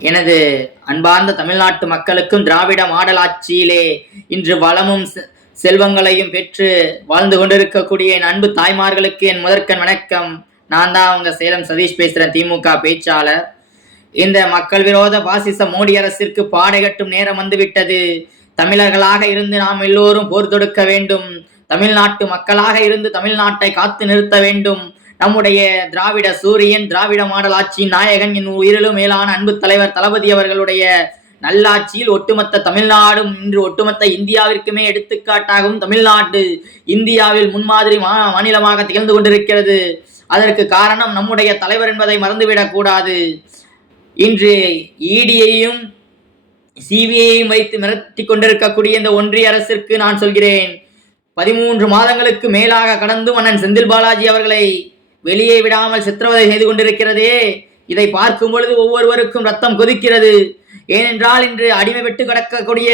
எனது அன்பார்ந்த தமிழ்நாட்டு மக்களுக்கும் திராவிட மாடலாட்சியிலே இன்று வளமும் செ- செல்வங்களையும் பெற்று வாழ்ந்து கொண்டிருக்கக்கூடிய என் அன்பு தாய்மார்களுக்கு என் முதற்கண் வணக்கம். நான் தான் அவங்க சேலம் சதீஷ் பேசுகிறேன் திமுக பேச்சாளர். இந்த மக்கள் விரோத பாசிச மோடி அரசிற்கு பாடைகட்டும் நேரம் வந்துவிட்டது. தமிழர்களாக இருந்து நாம் எல்லோரும் போர் தொடுக்க வேண்டும். தமிழ்நாட்டு மக்களாக இருந்து தமிழ்நாட்டை காத்து நிறுத்த வேண்டும். நம்முடைய திராவிட சூரியன் திராவிட மாடல் ஆட்சியின் நாயகன் என் உயிரிலும் மேலான அன்பு தலைவர் தளபதி அவர்களுடைய நல்லாட்சியில் ஒட்டுமொத்த தமிழ்நாடும் இன்று ஒட்டுமொத்த இந்தியாவிற்குமே எடுத்துக்காட்டாகவும் தமிழ்நாடு இந்தியாவில் முன்மாதிரி மா மாநிலமாக திகழ்ந்து கொண்டிருக்கிறது. அதற்கு காரணம் நம்முடைய தலைவர் என்பதை மறந்துவிடக் கூடாது. இன்று இடியையும் சிபிஐயும் வைத்து மிரட்டி கொண்டிருக்கக்கூடிய இந்த ஒன்றிய அரசிற்கு நான் சொல்கிறேன் பதிமூன்று மாதங்களுக்கு மேலாக கடந்தும் அண்ணன் செந்தில் பாலாஜி அவர்களை வெளியே விடாமல் சித்திரவதை செய்து கொண்டிருக்கிறதே. இதை பார்க்கும் பொழுது ஒவ்வொருவருக்கும் ரத்தம் கொதிக்கிறது. ஏனென்றால் இன்று அடிமை விட்டு கிடக்கக்கூடிய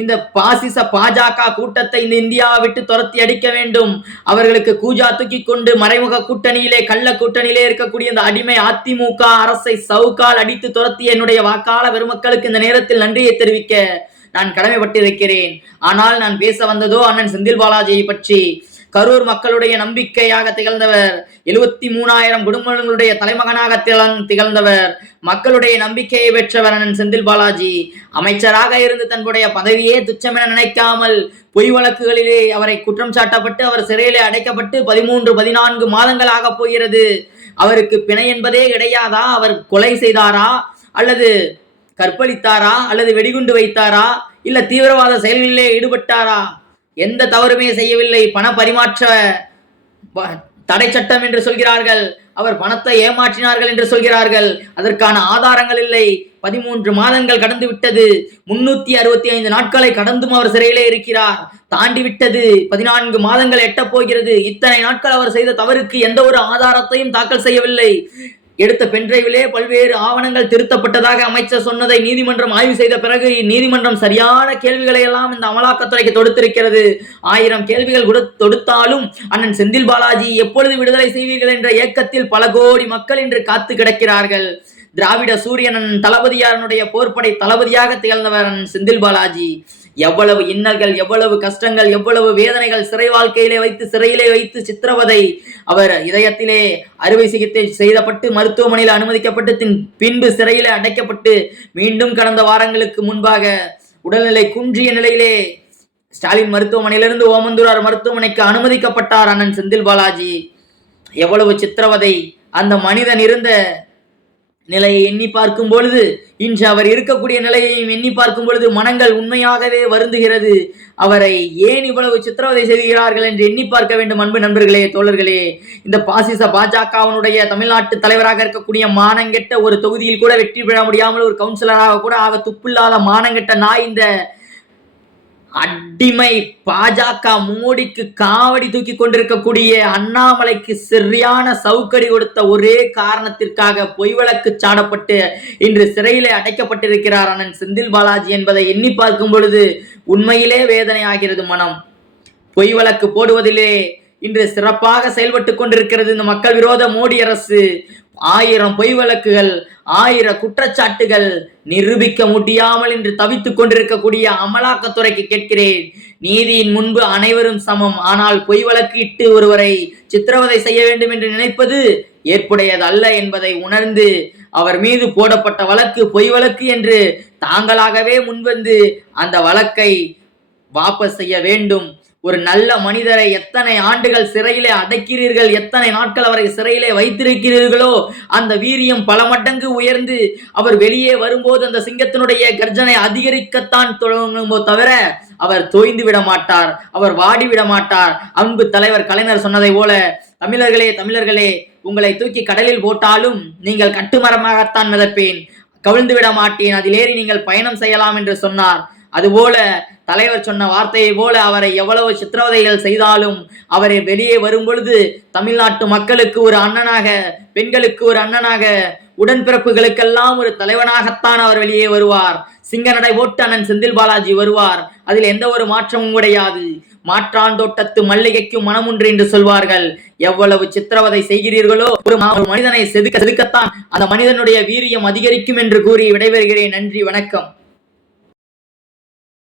இந்த பாசிச பாஜக கூட்டத்தை இந்த இந்தியாவை விட்டு துரத்தி அடிக்க வேண்டும். அவர்களுக்கு கூஜா தூக்கி கொண்டு மறைமுக கூட்டணியிலே கள்ள கூட்டணியிலே இருக்கக்கூடிய இந்த அடிமை அதிமுக அரசை சவுக்கால் அடித்து துரத்தி என்னுடைய வாக்காள பெருமக்களுக்கு இந்த நேரத்தில் நன்றியை தெரிவிக்க நான் கடமைப்பட்டிருக்கிறேன். ஆனால் நான் பேச வந்ததோ அண்ணன் செந்தில் பாலாஜியை பற்றி. கரூர் மக்களுடைய நம்பிக்கையாக திகழ்ந்தவர். எழுபத்தி மூணாயிரம் குடும்பங்களுடைய தலைமகனாக திகழ்ந்தவர். மக்களுடைய நம்பிக்கையை பெற்றவர் அண்ணன் செந்தில் பாலாஜி. அமைச்சராக இருந்து தன்னுடைய பதவியே துச்சமென நினைக்காமல் பொய் வழக்குகளிலே அவரை குற்றம் சாட்டப்பட்டு அவர் சிறையிலே அடைக்கப்பட்டு பதிமூன்று பதினான்கு மாதங்களாக போகிறது. அவருக்கு பிணை என்பதே கிடையாதா? அவர் கொலை செய்தாரா? அல்லது கற்பழித்தாரா? அல்லது வெடிகுண்டு வைத்தாரா? இல்ல தீவிரவாத செயல்களிலே ஈடுபட்டாரா? எந்த தவறுமே செய்யவில்லை. பண பரிமாற்ற தடை சட்டம் என்று சொல்கிறார்கள். அவர் பணத்தை ஏமாற்றினார்கள் என்று சொல்கிறார்கள். அதற்கான ஆதாரங்கள் இல்லை. பதிமூன்று மாதங்கள் கடந்து விட்டது. முன்னூத்தி அறுபத்தி ஐந்து நாட்களை கடந்தும் அவர் சிறையிலே இருக்கிறார். தாண்டி விட்டது. பதினான்கு மாதங்கள் எட்டப் போகிறது. இத்தனை நாட்கள் அவர் செய்த தவறுக்கு எந்த ஒரு ஆதாரத்தையும் தாக்கல் செய்யவில்லை. எடுத்த பென்டிரைவிலே பல்வேறு ஆவணங்கள் திருத்தப்பட்டதாக அமைச்சர் சொன்னதை நீதிமன்றம் ஆய்வு செய்த பிறகு நீதிமன்றம் சரியான கேள்விகளை எல்லாம் இந்த அமலாக்கத்துறைக்கு தொடுத்திருக்கிறது. ஆயிரம் கேள்விகள் கொடு- தொடுத்தாலும் அண்ணன் செந்தில் பாலாஜி எப்பொழுது விடுதலை செய்வீர்கள் என்ற ஏக்கத்தில் பல கோடி மக்கள் இன்று காத்து கிடக்கிறார்கள். திராவிட சூரியனன் தளபதியாரனுடைய போர்ப்படை தளபதியாக திகழ்ந்தவர் செந்தில் பாலாஜி. எவ்வளவு இன்னல்கள் எவ்வளவு கஷ்டங்கள் எவ்வளவு வேதனைகள் சிறை வாழ்க்கையிலே வைத்து சிறையிலே வைத்து சித்திரவதை அவர் இதயத்திலே அறுவை சிகிச்சை செய்தப்பட்டு மருத்துவமனையில் அனுமதிக்கப்பட்டு பின் பின்பு சிறையிலே அடைக்கப்பட்டு மீண்டும் கடந்த வாரங்களுக்கு முன்பாக உடல்நிலை குன்றிய நிலையிலே ஸ்டாலின் மருத்துவமனையிலிருந்து ஓமந்தூரார் மருத்துவமனைக்கு அனுமதிக்கப்பட்டார் அண்ணன் செந்தில் பாலாஜி. எவ்வளவு சித்திரவதை அந்த மனிதன் இருந்த நிலையை எண்ணி பார்க்கும் பொழுது இன்று அவர் இருக்கக்கூடிய நிலையையும் எண்ணி பார்க்கும் பொழுது மனங்கள் உண்மையாகவே வருந்துகிறது. அவரை ஏன் இவ்வளவு சித்திரவதை செய்கிறார்கள் என்று எண்ணி பார்க்க வேண்டும் அன்பு நண்பர்களே தோழர்களே. இந்த பாசிச பாஜகவினுடைய தமிழ்நாட்டு தலைவராக இருக்கக்கூடிய மானங்கெட்ட ஒரு தொகுதியில் கூட வெற்றி பெற முடியாமல் ஒரு கவுன்சிலராக கூட ஆக துப்பில்லாத மானங்கெட்ட நாய் இந்த அடிமை பாஜக மோடிக்கு காவடி தூக்கி கொண்டிருக்கக்கூடிய அண்ணாமலைக்கு சரியான சவுக்கடி கொடுத்த ஒரே காரணத்திற்காக பொய் வழக்கு சாடப்பட்டு இன்று சிறையிலே அடைக்கப்பட்டிருக்கிறார் அண்ணன் செந்தில் பாலாஜி என்பதை எண்ணி பார்க்கும் பொழுது உண்மையிலே வேதனை ஆகிறது மனம். பொய் வழக்கு போடுவதிலே இன்று சிறப்பாக செயல்பட்டு கொண்டிருக்கிறது இந்த மக்கள் விரோத மோடி அரசு. ஆயிரம் பொய் வழக்குகள் ஆயிரம் குற்றச்சாட்டுகள் நிரூபிக்க முடியாமல் என்று தவித்துக் கொண்டிருக்கக்கூடிய அமலாக்கத்துறைக்கு கேட்கிறேன். நீதியின் முன்பு அனைவரும் சமம். ஆனால் பொய் வழக்கு இட்டு ஒருவரை சித்திரவதை செய்ய வேண்டும் என்று நினைப்பது ஏற்புடையது அல்ல என்பதை உணர்ந்து அவர் மீது போடப்பட்ட வழக்கு பொய் வழக்கு என்று தாங்களாகவே முன்வந்து அந்த வழக்கை வாபஸ் செய்ய வேண்டும். ஒரு நல்ல மனிதரை எத்தனை ஆண்டுகள் சிறையிலே அடைக்கிறீர்கள்? எத்தனை நாட்கள் அவரை சிறையிலே வைத்திருக்கிறீர்களோ? அந்த வீரியம் பல மடங்கு உயர்ந்து அவர் வெளியே வரும்போது அந்த சிங்கத்தினுடைய கர்ஜனை அதிகரிக்கத்தான் தொடங்குமோ தவிர அவர் தோய்ந்து விட மாட்டார் அவர் வாடி விட மாட்டார். அன்பு தலைவர் கலைஞர் சொன்னதை போல தமிழர்களே தமிழர்களே உங்களை தூக்கி கடலில் போட்டாலும் நீங்கள் கட்டுமரமாகத்தான் மிதப்பேன். கவிழ்ந்து விட மாட்டேன். அதில் ஏறி நீங்கள் பயணம் செய்யலாம் என்று சொன்னார். அதுபோல தலைவர் சொன்ன வார்த்தையை போல அவரை எவ்வளவு சித்திரவதைகள் செய்தாலும் அவரை வெளியே வரும் பொழுது தமிழ்நாட்டு மக்களுக்கு ஒரு அண்ணனாக பெண்களுக்கு ஒரு அண்ணனாக உடன்பிறப்புகளுக்கெல்லாம் ஒரு தலைவனாகத்தான் அவர் வெளியே வருவார். சிங்க நடை போட்டு அண்ணன் செந்தில் பாலாஜி வருவார். அதில் எந்த ஒரு மாற்றமும் கிடையாது. மாற்றான் தோட்டத்து மல்லிகைக்கும் மனமுன்று என்று சொல்வார்கள். எவ்வளவு சித்திரவதை செய்கிறீர்களோ ஒரு ஒரு மனிதனை செதுக்க செதுக்கத்தான் அந்த மனிதனுடைய வீரியம் அதிகரிக்கும் என்று கூறி விடைபெறுகிறேன். நன்றி வணக்கம்.